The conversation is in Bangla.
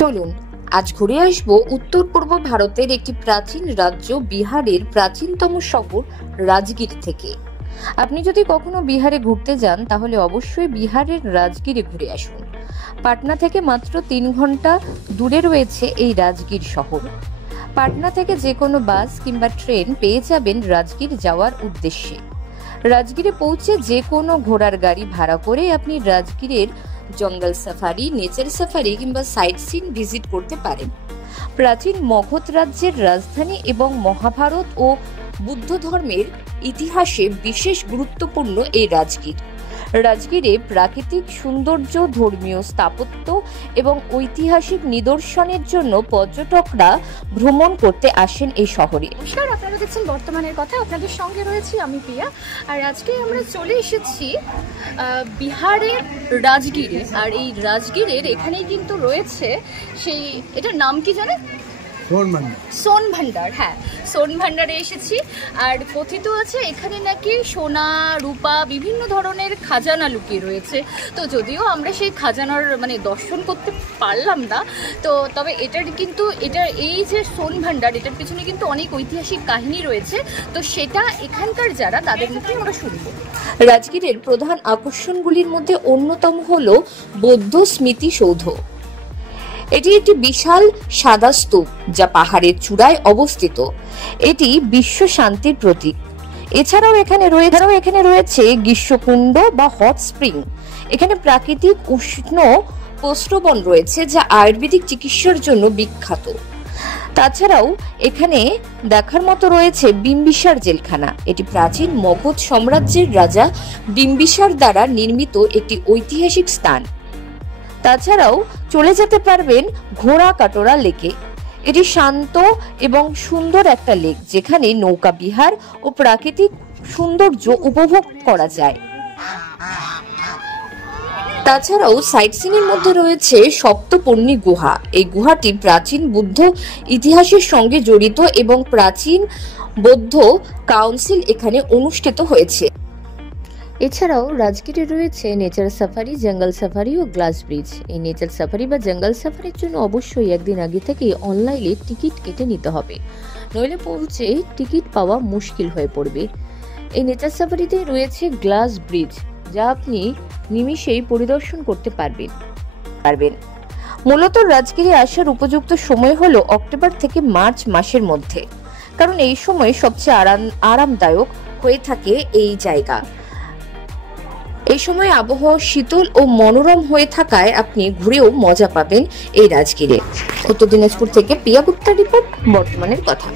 চলুন আজ ঘুরে আসবো উত্তর পূর্ব ভারতের একটি প্রাচীন রাজ্য বিহারের প্রাচীনতম শহর রাজগীর থেকে। আপনি যদি কখনো বিহারে ঘুরতে যান তাহলে অবশ্যই বিহারের রাজগীরে ঘুরে আসুন। পাটনা থেকে মাত্র 3 ঘন্টা দূরে রয়েছে এই রাজগীর শহর। পাটনা থেকে যে কোনো বাস কিংবা ট্রেন পেয়ে যাবেন রাজগীর যাওয়ার উদ্দেশ্যে। রাজগীরে পৌঁছে যে কোনো ঘোড়ার গাড়ি ভাড়া করে আপনি রাজগীরের জঙ্গল সাফারি, নেচার সাফারি কিংবা সাইট সিন ভিজিট করতে পারেন। প্রাচীন মগধ রাজ্যের রাজধানী এবং মহাভারত ও বুদ্ধ ধর্মের ইতিহাসে বিশেষ গুরুত্বপূর্ণ এই রাজগীর। রাজগীরে প্রাকৃতিক সৌন্দর্য, ধর্মীয় স্থাপত্য এবং ঐতিহাসিক নিদর্শনের জন্য পর্যটকরা ভ্রমণ করতে আসেন এই শহরে। নমস্কার, আপনারা দেখছেন বর্তমানের কথা। আপনাদের সঙ্গে রয়েছি আমি প্রিয়া। আর আজকে আমরা চলে এসেছি বিহারের রাজগীরে। আর এই রাজগীরের এখানেই কিন্তু রয়েছে সেই, এটার নাম কি জানেন? সোন ভান্ডার। হ্যাঁ, সোন ভান্ডারে এসেছি। আর কথিত আছে এখানে নাকি সোনা, রূপা, বিভিন্ন ধরনের খাজানা লুকিয়ে রয়েছে। তো যদিও আমরা সেই খাজানার দর্শন করতে পারলাম না, তো তবে এটার এই যে সোন ভান্ডার, এটার পিছনে কিন্তু অনেক ঐতিহাসিক কাহিনী রয়েছে। তো সেটা এখানকার যারা, তাদের মুখে আমরা শুনবো। রাজগীরের প্রধান আকর্ষণগুলির মধ্যে অন্যতম হলো বৌদ্ধ স্মৃতিসৌধ। এটি একটি বিশাল সাদা স্তূপ যা পাহাড়ের চূড়ায় অবস্থিত। এটি বিশ্ব শান্তির প্রতীক। এছাড়াও এখানে রয়েছে গ্রীষ্মকুণ্ড বা হট স্প্রিং। এখানে প্রাকৃতিক উষ্ণ প্রস্রবণ রয়েছে যা আয়ুর্বেদিক চিকিৎসার জন্য বিখ্যাত। তাছাড়াও এখানে দেখার মতো রয়েছে বিম্বিসার জেলখানা। এটি প্রাচীন মগধ সাম্রাজ্যের রাজা বিম্বিসার দ্বারা নির্মিত একটি ঐতিহাসিক স্থান। তাছাড়াও চলে যেতে পারবেন ঘোড়া কাটোরা লেকে। এটি শান্ত এবং সুন্দর একটা লেক যেখানে নৌকা বিহার ও প্রাকৃতিক সৌন্দর্য উপভোগ করা যায়। তাছাড়াও সাইট সিনের মধ্যে রয়েছে সপ্তপর্ণী গুহা। এই গুহাটি প্রাচীন বুদ্ধ ইতিহাসের সঙ্গে জড়িত এবং প্রাচীন বৌদ্ধ কাউন্সিল এখানে অনুষ্ঠিত হয়েছে। এছাড়াও রাজগীরে রয়েছে নেচার সাফারি, জঙ্গল সাফারি ও গ্লাস ব্রিজ। এই নেচার সাফারি বা জঙ্গল সাফারির জন্য অবশ্যই একদিন আগে থেকে অনলাইনে টিকিট কেটে নিতে হবে, নইলে পৌঁছে টিকিট পাওয়া মুশকিল হয়ে পড়বে। এই নেচার সাফারিতে রয়েছে গ্লাস ব্রিজ, যা আপনি নিমিষেই পরিদর্শন করতে পারবেন। মূলত রাজগীরে আসার উপযুক্ত সময় হলো অক্টোবর থেকে মার্চ মাসের মধ্যে, কারণ এই সময় সবচেয়ে আরামদায়ক হয়ে থাকে এই জায়গা। এই সময় আবহাওয়া শীতল ও মনোরম হয়ে থাকায় আপনি ঘুরেও মজা পাবেন এই রাজগীরে। উত্তর দিনাজপুর থেকে প্রিয়া গুপ্তার রিপোর্ট, বর্তমানের কথা।